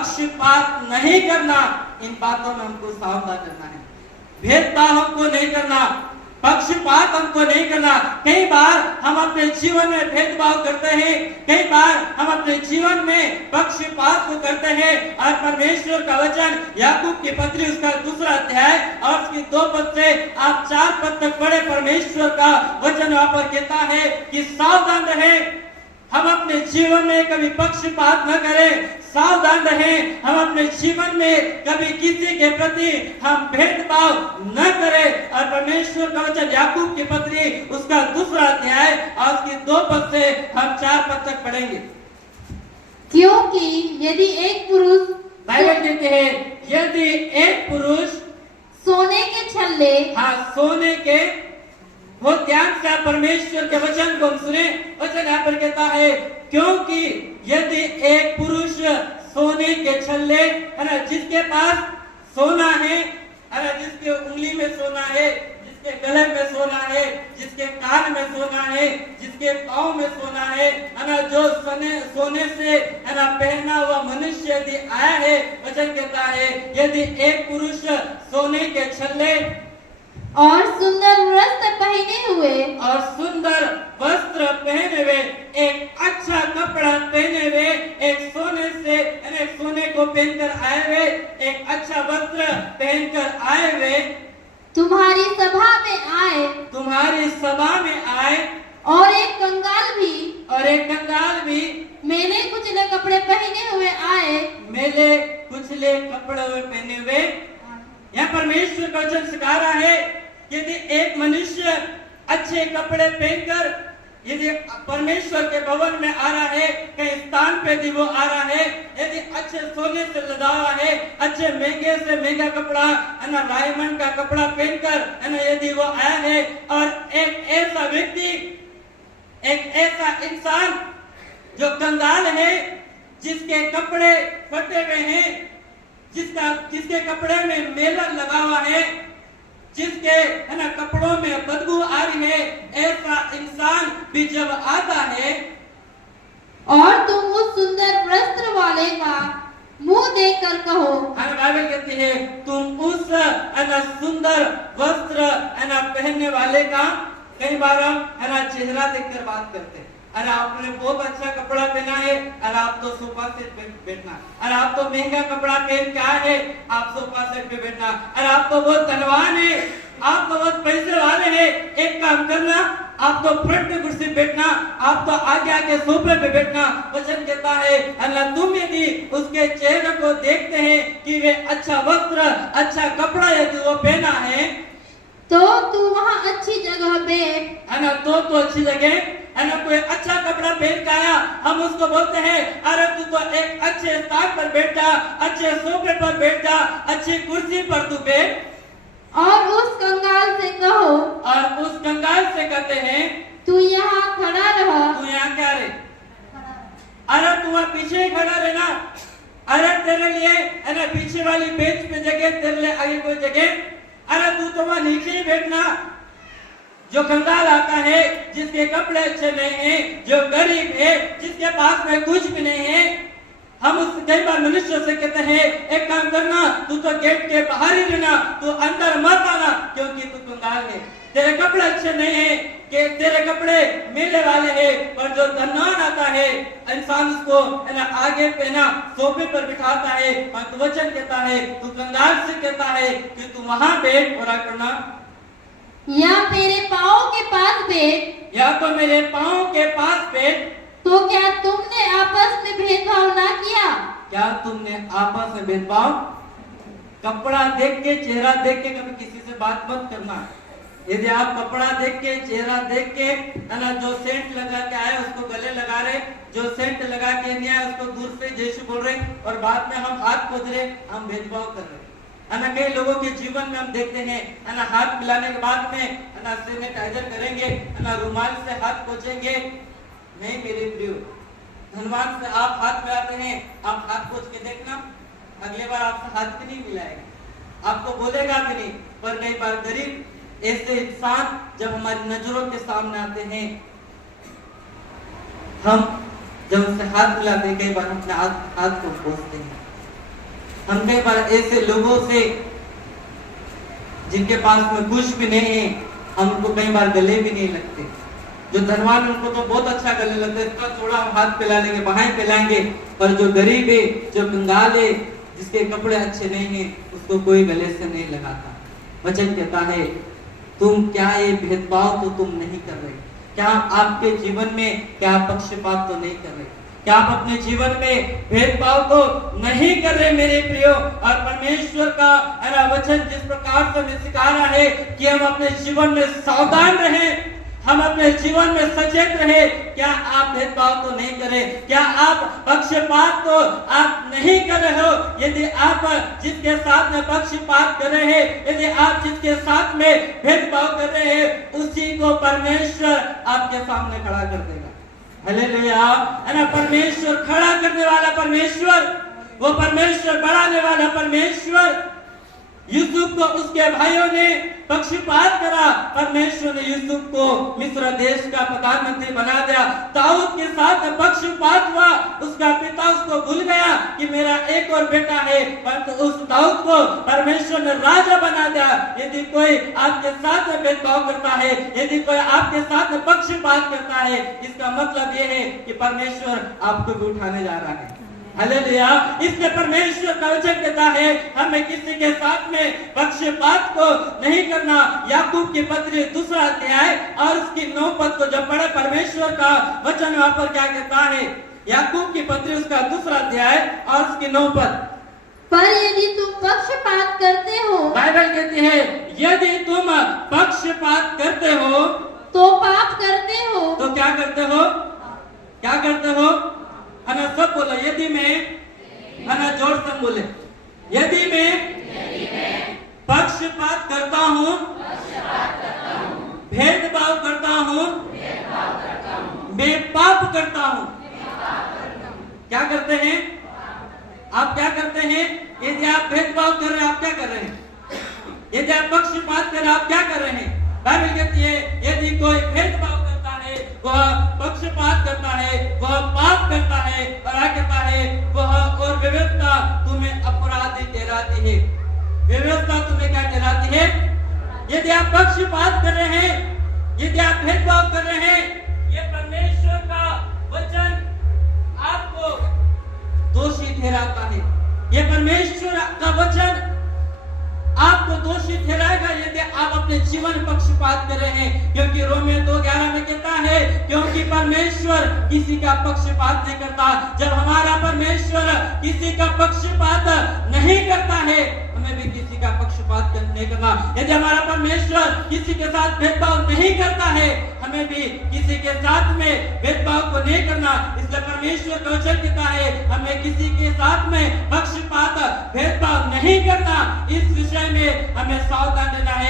पक्षपात नहीं करना, इन बातों में हमको सावधान रहना है। भेदभाव हमको नहीं करना, पक्षपात हमको नहीं करना। कई बार हम अपने जीवन में भेदभाव करते हैं, कई बार हम अपने जीवन में पक्षपात को करते हैं। और परमेश्वर का वचन याकूब की पत्री उसका 2 अध्याय और उसकी 2 पद से आप 4 पद तक पढ़े, परमेश्वर का वचन वहां पर कहता है कि सावधान रहें, हम अपने जीवन में कभी पक्षपात न करें, सावधान रहें, हम अपने जीवन में कभी किसी के प्रति हम भेदभाव न करें। और परमेश्वर का वचन याकूब की पत्री उसका 2 अध्याय और उसकी 2 पद से हम 4 पद तक पढ़ेंगे। क्योंकि यदि एक पुरुष, बाइबल कहते हैं यदि एक पुरुष सोने के छल्ले, सोने के, वो ध्यान से परमेश्वर के वचन को हम सुने। वचन यहाँ पर कहता है क्योंकि यदि एक पुरुष सोने के छल्ले, है ना, जिसके पास सोना है ना, जिसके उंगली में सोना है, जिसके गले में सोना है, जिसके कान में सोना है, जिसके पाँव में सोना है ना, जो सोने से है ना पहना हुआ मनुष्य यदि आया है, वचन कहता है यदि एक पुरुष सोने के छल्ले और सुंदर वस्त्र पहने हुए, एक अच्छा कपड़ा पहने हुए, एक सोने से सोने को पहनकर आए हुए, एक अच्छा वस्त्र पहनकर आए हुए तुम्हारी सभा में आए और एक कंगाल भी मेले कुचले कपड़े पहने हुए। यहाँ परमेश्वर का वचन सिखा रहा है यदि एक मनुष्य अच्छे कपड़े पहनकर यदि परमेश्वर के भवन में आ रहा है, कहीं स्थान पे यदि वो आ रहा है, यदि अच्छे सोने से लदा हुआ है, अच्छे महंगे से महंगा कपड़ा है ना, डायमंड का कपड़ा पहनकर है ना यदि वो आया है, और एक ऐसा व्यक्ति, एक ऐसा इंसान जो कंगाल है, जिसके कपड़े फटे हुए हैं, जिसके कपड़े में मेला लगा हुआ है, जिसके है ना कपड़ों में बदबू आ रही है, ऐसा इंसान भी जब आता है और तुम उस सुंदर वस्त्र वाले का मुंह देखकर कहो, बाइबल कहती है तुम उस सुंदर वस्त्र पहनने वाले का, कई बार हम चेहरा देखकर बात करते हैं, अरे आपने बहुत अच्छा कपड़ा पहना है, अरे आप तो सोफा सेट पे बैठना, अरे आप तो महंगा कपड़ा पहन के आए हैं, आप सोफा सेट पे बैठना, अरे आप तो बहुत धनवान है, आप तो बहुत पैसे वाले हैं, एक काम करना, आप तो फ्रंट में कुर्सी बैठना, आप तो आगे आगे सोफे पे बैठना। वचन कहता है अल्लाह तुम यदि उसके चेहरे को देखते हैं कि वे अच्छा वस्त्र, अच्छा कपड़ा यदि वो पहना है, तो तू वहाँ अच्छी जगह बैठ, है ना, तो अच्छी जगह, है ना, कोई अच्छा कपड़ा पहन के आया, हम उसको बोलते हैं अरे तू तो एक अच्छे स्थान पर बैठ जा, अच्छे सोफे पर बैठ जा, अच्छी कुर्सी पर तू बैठ। और उस कंगाल से कहो, और उस कंगाल से कहते हैं तू यहाँ खड़ा रह, तू यहाँ क्या रे, अरे तू वहाँ पीछे ही खड़ा रहना, अरे तेरे लिए है ना पीछे वाली बेंच पे जगह, तेरे लिए आगे कोई जगह, अरे तू तो वहाँ नीचे ही बैठना। जो कंगाल आता है, जिसके कपड़े अच्छे नहीं हैं, जो गरीब है, जिसके पास में कुछ भी नहीं है, हम उस कई बार मनुष्य से कहते हैं एक काम करना, तू तो गेट के बाहर ही रहना, तू अंदर मत आना, क्योंकि तू कंगाल है, तेरे कपड़े अच्छे नहीं है, कि तेरे कपड़े मेले वाले हैं। पर जो धनवान आता है, इंसान उसको है ना आगे पहना सोफे पर बिठाता है, और वचन कहता है तू कंगाल से कहता है कि तू वहां बैठ और करना, या मेरे पाँव के पास बैठ, या तो मेरे पाँव के पास बैठ। तो क्या तुमने आपस में भेदभाव ना किया? क्या तुमने आपस में भेदभाव? कपड़ा देख के, चेहरा देख के कभी किसी से बात मत करना। यदि आप कपड़ा देख के, चेहरा देख के, है ना, जो सेंट लगा के आए उसको गले लगा रहे, जो सेंट लगा के नहीं आए उसको दूर से जैसे बोल रहे, और बाद में हम हाथ खोज रहे, हम भेदभाव कर रहे, है ना। कई लोगों के जीवन में हम देखते हैं, है ना, हाथ मिलाने के बाद में है ना सैनिटाइजर करेंगे, है ना, रुमाल से हाथ पोंछेंगे। नहीं मेरे प्रिय, धनवान से आप हाथ मिलाते हैं, आप हाथ पोंछ के देखना, अगले बार आपसे हाथ भी नहीं मिलाएगा, आपको बोलेगा भी नहीं। पर कई बार गरीब ऐसे इंसान जब हमारी नजरों के सामने आते हैं, हम जब उनसे हाथ मिलाते हैं, कई बार अपने हाथ को पोंछते हैं, हम कई बार ऐसे लोगों से जिनके पास में कुछ भी नहीं है, हम उनको कई बार गले भी नहीं लगते। जो धनवान उनको तो बहुत अच्छा गले लगता है, इतना थोड़ा हाथ पिला लेंगे, बाहें पिलाएंगे, पर जो गरीब है, जो कंगाल है, जिसके कपड़े अच्छे नहीं है, उसको कोई गले से नहीं लगाता। वचन कहता है तुम क्या ये भेदभाव तो तुम नहीं कर रहे? क्या आपके जीवन में क्या पक्षपात तो नहीं कर रहे? क्या आप अपने जीवन में भेदभाव तो नहीं कर रहे मेरे प्रियो? और परमेश्वर का वचन जिस प्रकार से हमें सिखा रहा है कि हम अपने जीवन में सावधान रहें, हम अपने जीवन में सचेत रहे। क्या आप भेदभाव तो नहीं करें? क्या आप पक्षपात तो आप नहीं कर रहे हो? यदि आप जिसके साथ में पक्षपात कर रहे हैं, यदि आप जिसके साथ में भेदभाव कर रहे हैं, उसी को परमेश्वर आपके सामने खड़ा कर देगा। हालेलुया। है ना, परमेश्वर खड़ा करने वाला परमेश्वर, वो परमेश्वर बढ़ाने वाला परमेश्वर। यूसुफ को उसके भाइयों ने पक्षपात करा, परमेश्वर ने यूसुफ को मिस्र देश का प्रधानमंत्री बना दिया। दाऊद के साथ पक्षपात हुआ, उसका पिता उसको भूल गया कि मेरा एक और बेटा है, परंतु उस दाऊद को परमेश्वर ने राजा बना दिया। यदि कोई आपके साथ भेदभाव करता है, यदि कोई आपके साथ पक्षपात करता है, इसका मतलब ये है कि परमेश्वर आपको भी उठाने जा रहा है। हालेलुया। इसलिए परमेश्वर का वचन कहता है हमें किसी के साथ में पक्षपात को नहीं करना। याकूब की पत्री 2 अध्याय और उसकी 9 पद को जब पढ़े, परमेश्वर का वचन वहां पर क्या कहता है? याकूब की पत्री उसका 2 अध्याय और उसकी 9 पद। पर यदि तुम पक्षपात करते हो, बाइबल कहती है यदि तुम पक्षपात करते हो तो पाप करते हो। तो क्या करते हो? क्या करते हो? अना सब बोलो, यदि मैं, अना जोर से बोले, यदि मैं पक्षपात करता हूँ, भेदभाव करता हूँ, मैं पाप करता हूँ। क्या करते हैं आप? क्या करते हैं? यदि आप भेदभाव कर रहे हैं, आप क्या कर रहे हैं? यदि आप पक्षपात कर रहे हैं, आप क्या कर रहे हैं? बाइबल कहती है यदि कोई भेदभाव करता है, वह पक्षपात करता है, वह पाप करता है। और क्या कहता है? वह और व्यवस्था तुम्हें अपराधी ठहराती है। व्यवस्था तुम्हें क्या ठहराती है? यदि आप पक्षपात कर रहे हैं, यदि आप भेदभाव कर रहे हैं, ये परमेश्वर का वचन आपको दोषी ठहराता है। ये परमेश्वर का वचन आपको दोषी ठहराएगा यदि आप अपने जीवन में पक्षपात कर रहे हैं। क्योंकि रोमियो 2:11 में कहता है क्योंकि परमेश्वर किसी का पक्षपात नहीं करता। जब हमारा परमेश्वर किसी का पक्षपात नहीं करता है, हमें भी किसी का पक्षपात नहीं करना। यदि हमारा परमेश्वर किसी के साथ भेदभाव नहीं करता है, हमें भी किसी के साथ में भेदभाव को नहीं करना। इसलिए परमेश्वर का वचन कहता है हमें किसी के साथ में पक्षपात भेदभाव नहीं करना। इस विषय में हमें सावधान रहना है।